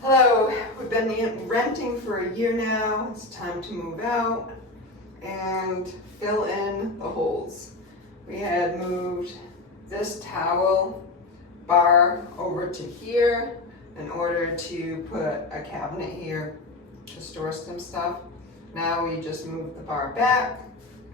Hello, we've been renting for a year now. It's time to move out and fill in the holes. We had moved this towel bar over to here in order to put a cabinet here to store some stuff. Now we just moved the bar back,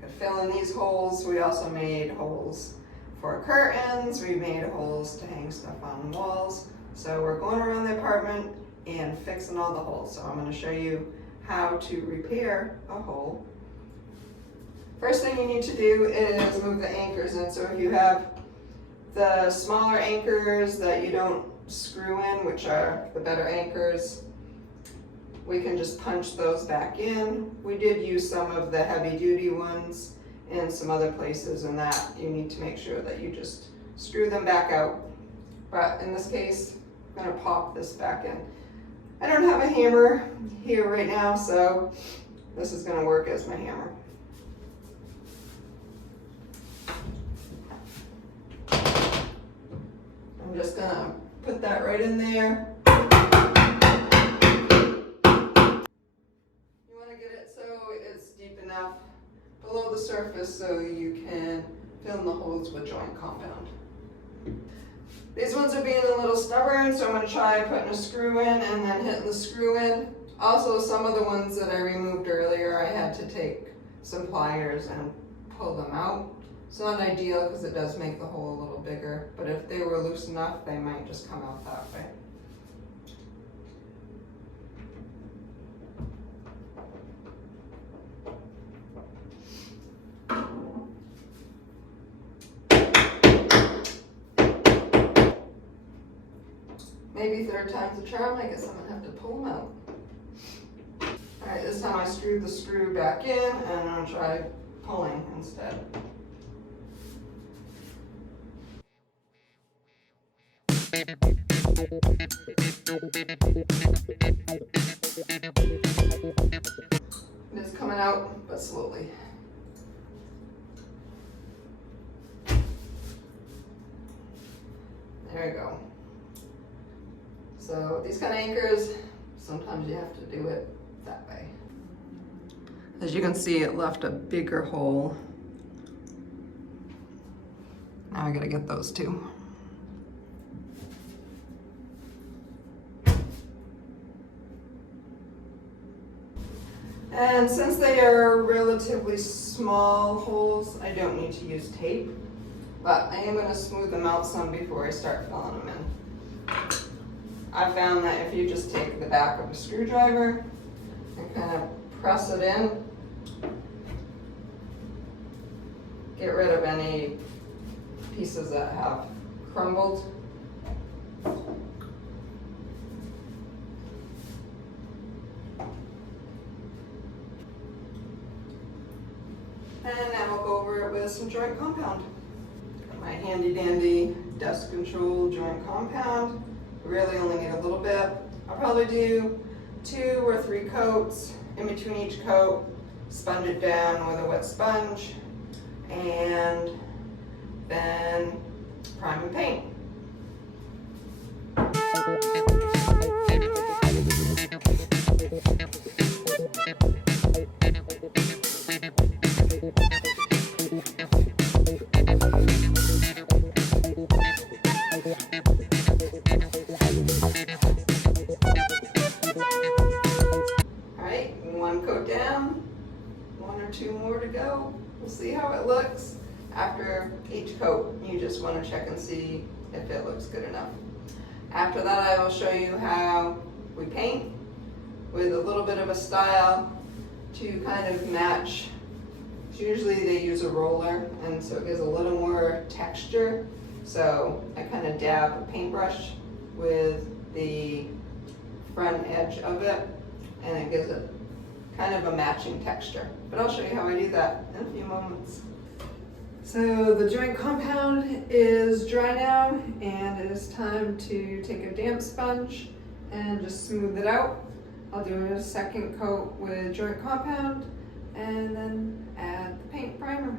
could fill in these holes. We also made holes for curtains. We made holes to hang stuff on walls. So we're going around the apartment and fixing all the holes. So I'm going to show you how to repair a hole. First thing you need to do is move the anchors in. So if you have the smaller anchors that you don't screw in, which are the better anchors, we can just punch those back in. We did use some of the heavy duty ones in some other places, and that you need to make sure that you just screw them back out. But in this case, I'm going to pop this back in. I don't have a hammer here right now, so this is going to work as my hammer. I'm just going to put that right in there. You want to get it so it's deep enough below the surface so you can fill in the holes with joint compound. These ones are being a little stubborn, so I'm going to try putting a screw in and then hitting the screw in. Also, some of the ones that I removed earlier, I had to take some pliers and pull them out. It's not ideal because it does make the hole a little bigger, but if they were loose enough, they might just come out that way. Maybe third time's a charm. I guess I'm gonna have to pull them out. All right, this time I screwed the screw back in, and I'm gonna try pulling instead. It is coming out, but slowly. There we go. So these kind of anchors, sometimes you have to do it that way. As you can see, it left a bigger hole. Now I gotta get those two. And since they are relatively small holes, I don't need to use tape, but I am gonna smooth them out some before I start filling them in. I found that if you just take the back of a screwdriver and kind of press it in, get rid of any pieces that have crumbled. And then we'll go over it with some joint compound. My handy dandy dust control joint compound. Really only need a little bit. I'll probably do 2 or 3 coats. In between each coat, sponge it down with a wet sponge, and then prime and paint. Alright, 1 coat down, 1 or 2 more to go. We'll see how it looks. After each coat, you just want to check and see if it looks good enough. After that, I will show you how we paint with a little bit of a style to kind of match. Usually they use a roller, and so it gives a little more texture. So I kind of dab a paintbrush with the front edge of it, and it gives it kind of a matching texture. But I'll show you how I do that in a few moments. So the joint compound is dry now, and it is time to take a damp sponge and just smooth it out. I'll do a second coat with joint compound and then add the paint primer.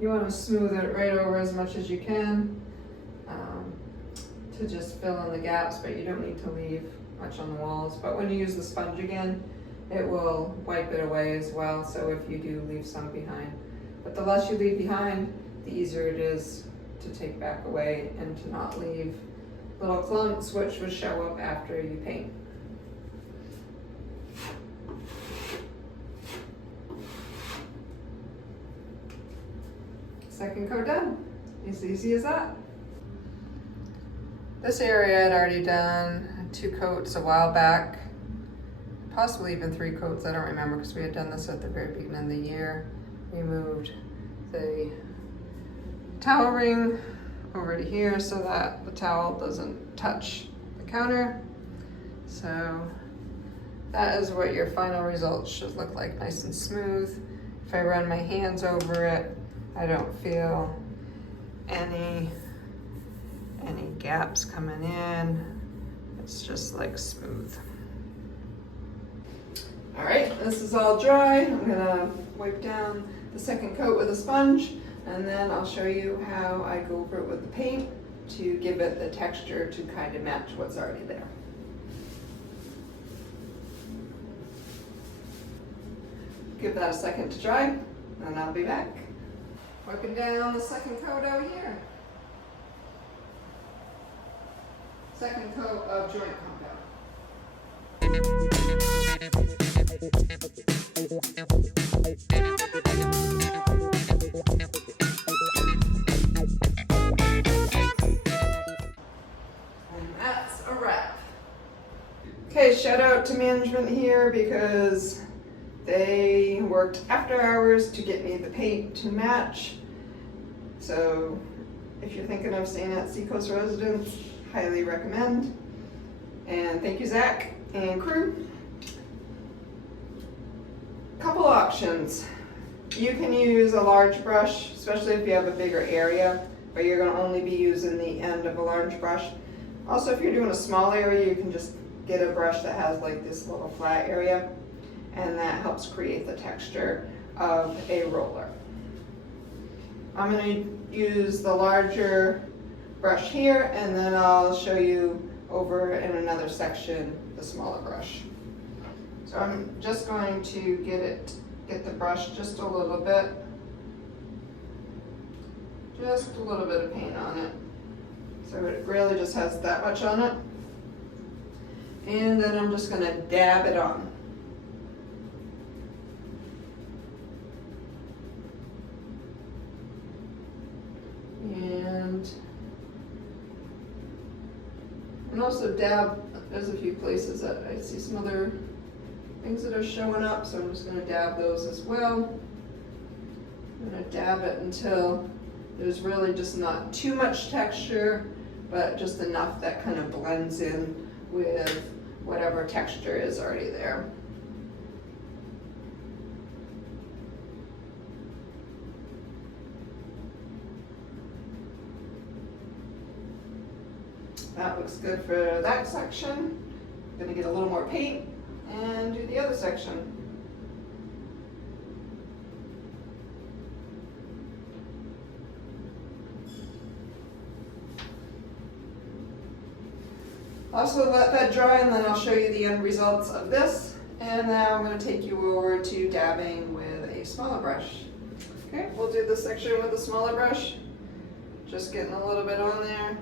You want to smooth it right over as much as you can to just fill in the gaps, but you don't need to leave much on the walls. But when you use the sponge again, it will wipe it away as well, so if you do leave some behind. But the less you leave behind, the easier it is to take back away and to not leave little clumps which would show up after you paint. Second coat done. As easy as that. This area I'd already done 2 coats a while back, possibly even 3 coats, I don't remember, because we had done this at the very beginning of the year. We moved the towel ring over to here so that the towel doesn't touch the counter. So that is what your final result should look like, nice and smooth. If I run my hands over it, I don't feel any gaps coming in. It's just like smooth. All right, this is all dry. I'm gonna wipe down the second coat with a sponge, and then I'll show you how I go over it with the paint to give it the texture to kind of match what's already there. Give that a second to dry, and I'll be back. Wiping down the second coat out here. Second coat of joint compound. And that's a wrap. Okay, shout out to management here because they worked after hours to get me the paint to match. So if you're thinking of staying at Seacoast Residence, highly recommend. And thank you, Zach and crew. Couple options. You can use a large brush, especially if you have a bigger area, but you're going to only be using the end of a large brush. Also, if you're doing a small area, you can just get a brush that has like this little flat area, and that helps create the texture of a roller. I'm going to use the larger brush here, and then I'll show you over in another section the smaller brush. So I'm just going to get the brush just a little bit of paint on it. So it really just has that much on it. And then I'm just going to dab it on. And also dab, there's a few places that I see some other things that are showing up, so I'm just going to dab those as well. I'm going to dab it until there's really just not too much texture, but just enough that kind of blends in with whatever texture is already there. That looks good for that section. I'm going to get a little more paint and do the other section. Also let that dry, and then I'll show you the end results of this. And now I'm going to take you over to dabbing with a smaller brush. Okay, we'll do this section with a smaller brush. Just getting a little bit on there.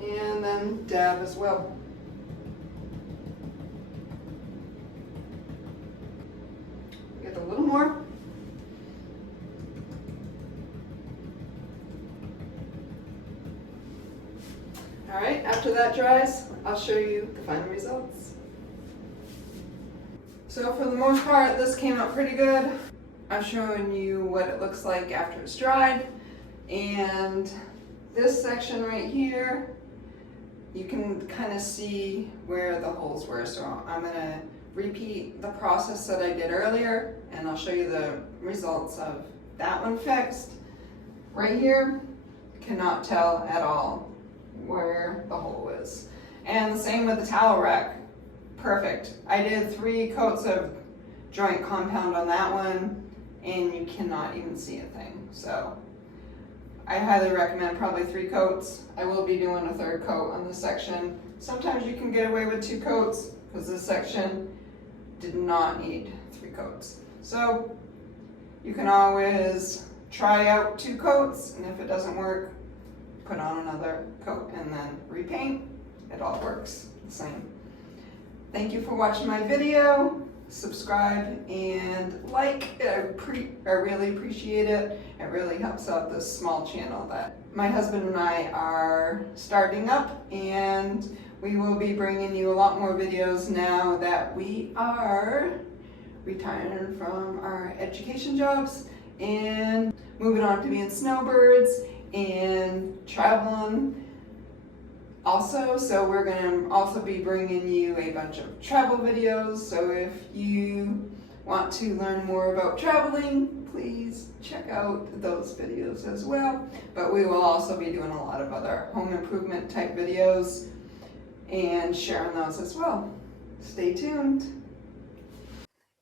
And then dab as well. Get a little more. All right, after that dries, I'll show you the final results. So for the most part, this came out pretty good. I've shown you what it looks like after it's dried. And this section right here, you can kind of see where the holes were. So I'm gonna repeat the process that I did earlier, and I'll show you the results of that one fixed. Right here, cannot tell at all where the hole is. And the same with the towel rack. Perfect. I did 3 coats of joint compound on that one, and you cannot even see a thing. So I highly recommend probably 3 coats. I will be doing a 3rd coat on this section. Sometimes you can get away with 2 coats because this section did not need 3 coats. So you can always try out 2 coats, and if it doesn't work, put on another coat and then repaint. It all works the same. Thank you for watching my video. Subscribe and like. I really appreciate it. It really helps out this small channel that my husband and I are starting up, and we will be bringing you a lot more videos now that we are retiring from our education jobs and moving on to being snowbirds and traveling also. So we're going to also be bringing you a bunch of travel videos. So if you want to learn more about traveling, please check out those videos as well. But we will also be doing a lot of other home improvement type videos and sharing those as well. Stay tuned.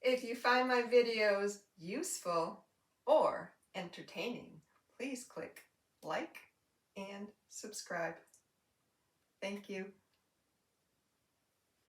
If you find my videos useful or entertaining, please click like and subscribe. Thank you.